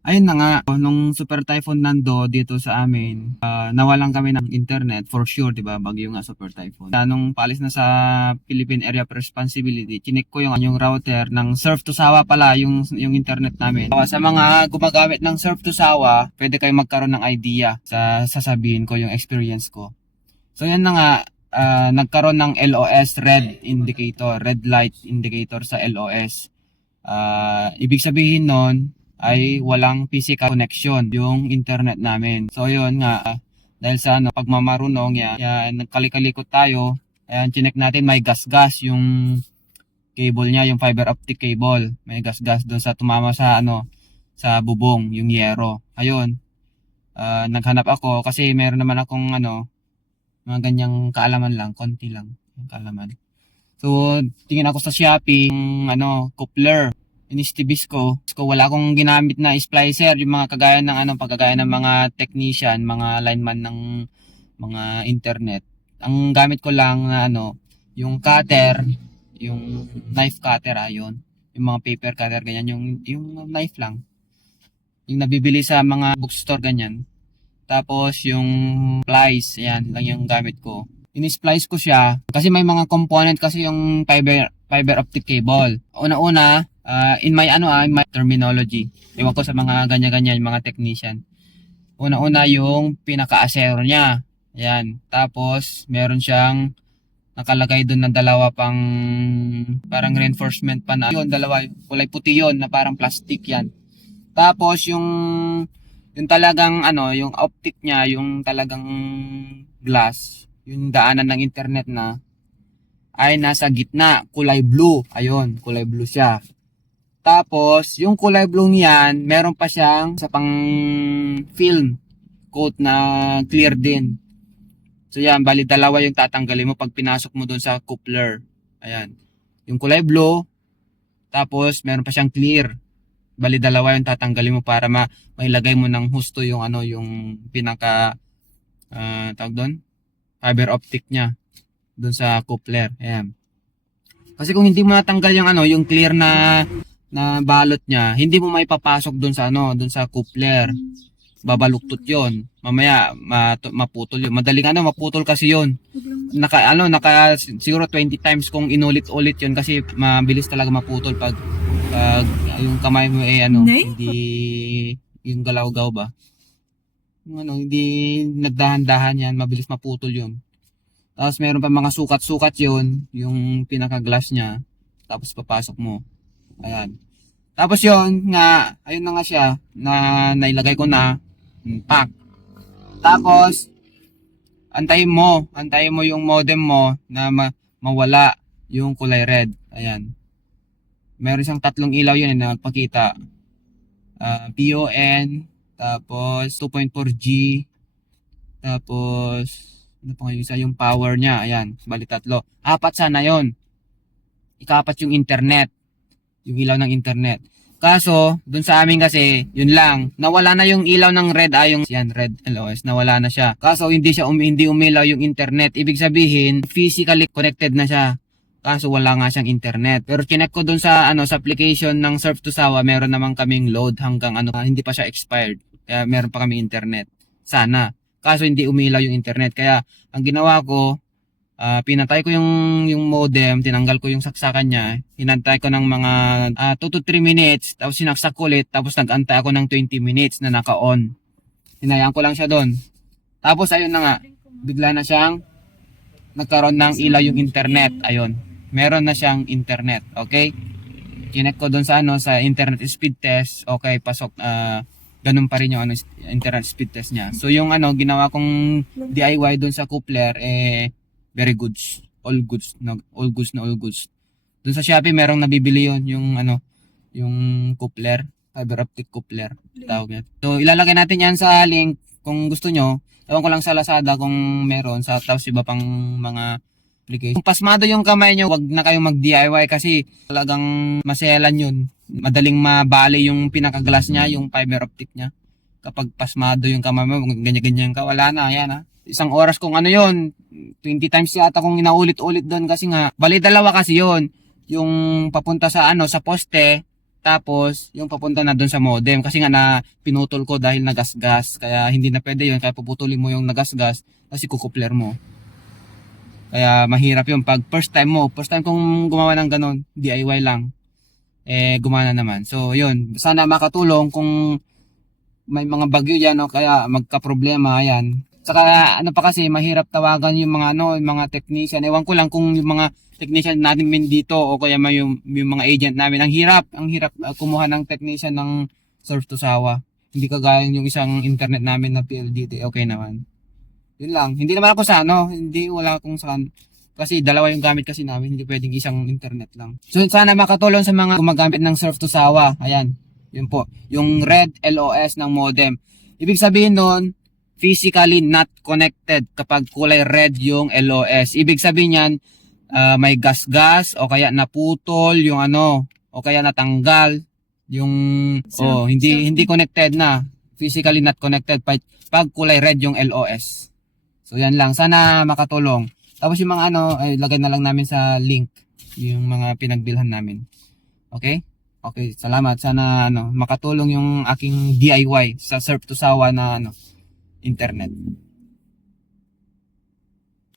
Ayun na nga, nung Super Typhoon Nando dito sa amin, nawalan kami ng internet for sure, 'di ba? Bagyo nga Super Typhoon. Nung paalis na sa Philippine Area of Responsibility, chinek ko yung router ng Surf to Sawa pala yung internet namin. Sa mga gumagamit ng Surf to Sawa, pwede kayong magkaroon ng idea sa sasabihin ko yung experience ko. So yan na nga, nagkaroon ng LOS red indicator, red light indicator sa LOS. Ibig sabihin nun ay walang physical connection yung internet namin. So yun nga, dahil sa pagmamarunong yan, nagkalikalikot tayo. Ayan, chinek natin may gas-gas yung cable niya, yung fiber optic cable. May gas-gas doon sa tumama sa sa bubong, yung yero. Ayun, naghanap ako kasi meron naman akong mga ganyang kaalaman lang, konti lang yung kaalaman. So, tingin ako sa Shopee, yung coupler, inistibis ko. So, wala akong ginamit na splicer, yung mga kagaya ng pagkagaya ng mga technician, mga lineman ng mga internet. Ang gamit ko lang na yung cutter, yung knife cutter yun. Yung mga paper cutter ganyan, yung knife lang. Yung nabibili sa mga bookstore ganyan. Tapos yung plies, yan lang yung gamit ko. In-splice ko siya kasi may mga component kasi yung fiber optic cable. Una-una, in my terminology. Ewan ko sa mga ganyan-ganyan, yung mga technician. Una-una yung pinaka-asero niya. Ayan. Tapos meron siyang nakalagay doon na dalawa pang parang reinforcement pa na. Yun, dalawa, kulay puti yun na parang plastic yan. Tapos yung talagang yung optic niya, yung talagang glass, yung daanan ng internet na ay nasa gitna, kulay blue. Ayun, kulay blue siya. Tapos, yung kulay blue niyan, meron pa siyang sa pang film coat na clear din. So yan, bali dalawa yung tatanggalin mo pag pinasok mo doon sa coupler. Ayan. Yung kulay blue, tapos meron pa siyang clear. Bali dalawa yung tatanggalin mo para mailagay mo ng husto yung yung pinaka tawag doon, fiber optic niya doon sa coupler. Ayan. Kasi kung hindi mo natanggal yung yung clear na balot niya, hindi mo maipapasok doon sa doon sa coupler. Babaluktot 'yon. Mamaya maputol 'yon. Madaling maputol kasi 'yon. Naka siguro 20 times kung inulit-ulit 'yon kasi mabilis talaga maputol pag yung kamay mo hindi yung galaw-gaw ba? Yung hindi nagdahan-dahan yan, mabilis maputol 'yon. Tapos meron pa mga sukat-sukat 'yon, yung pinaka-glass niya. Tapos papasok mo. Ayan. Tapos 'yon nga, ayun na nga siya na nailagay ko na pack. Tapos antayin mo yung modem mo na mawala yung kulay red. Ayan. Meron siyang tatlong ilaw yun na nagpakita. PON, tapos 2.4G, tapos ano pa yung isa, yung power niya. Ayan, bali tatlo. Apat sana yon. Ikapat yung internet, yung ilaw ng internet. Kaso, dun sa amin kasi, yun lang, nawala na yung ilaw ng red, yung yan, red LOS, nawala na siya. Kaso, hindi umilaw yung internet. Ibig sabihin, physically connected na siya. Kaso, wala nga siyang internet. Pero chinek ko dun sa, sa application ng Surf to Sawa, meron naman kaming load hanggang hindi pa siya expired. Kaya meron pa kami internet. Sana. Kaso, hindi umilaw yung internet. Kaya, ang ginawa ko, pinatay ko yung modem, tinanggal ko yung saksakan niya, hinantay ko ng mga 2 to 3 minutes, tapos sinaksak ko ulit, tapos nag-antay ako ng 20 minutes na naka-on. Hinayaan ko lang siya doon. Tapos ayun na nga, bigla na siyang nagkaroon ng ilaw yung internet. Ayun, meron na siyang internet. Okay? Kinek ko doon sa sa internet speed test. Okay, pasok. Ganun pa rin yung internet speed test niya. So yung ginawa kong DIY doon sa coupler, very goods, all goods, all goods. Doon sa Shopee merong nabibili yon, yung coupler, fiber optic coupler tawag yan. So ilalagay natin yan sa link kung gusto nyo. Ewan ko lang sa Lazada kung meron, sa tapos iba pang mga application. Kung pasmado yung kamay nyo, wag na kayong mag DIY kasi talagang maselan yun. Madaling mabali yung pinaka-glass niya, yung fiber optic niya. Kapag pasmado yung kamay mo, ganyan-ganyan ka, wala na, yan Isang oras kung yon, 20 times yata kung inaulit-ulit doon kasi nga, bali dalawa kasi yon. Yung papunta sa sa poste, Tapos, yung papunta na doon sa modem. Kasi nga na pinutol ko dahil nagasgas. Kaya hindi na pwede yun. Kaya puputulin mo yung nagasgas. Kasi kukupler mo. Kaya mahirap yun. Pag first time mo. First time kong gumawa ng ganun. DIY lang. Gumana naman. So, yun. Sana makatulong kung may mga bagyo dyan o kaya magka-problema. Ayan. Saka ano pa kasi mahirap tawagan yung mga yung mga technician. Ewan ko lang kung yung mga technician natin min dito o kaya may yung mga agent namin. Ang hirap kumuha ng technician ng Surf to Sawa. Hindi kagaya yung isang internet namin na PLDT. Okay naman. Yun lang. Hindi naman ako sa hindi wala akong saan. Kasi dalawa yung gamit kasi namin, hindi pwedeng isang internet lang. So sana makatulong sa mga gumagamit ng Surf to Sawa. Ayan. Yun po. Yung red LOS ng modem. Ibig sabihin nun, physically not connected kapag kulay red yung LOS. Ibig sabihin yan, may gas-gas o kaya naputol yung o kaya natanggal yung hindi connected na. Physically not connected pag kulay red yung LOS. So yan lang, sana makatulong. Tapos yung mga ay lagay na lang namin sa link yung mga pinagbilhan namin. Okay? Okay, salamat. Sana makatulong yung aking DIY sa Surf to Sawa na internet.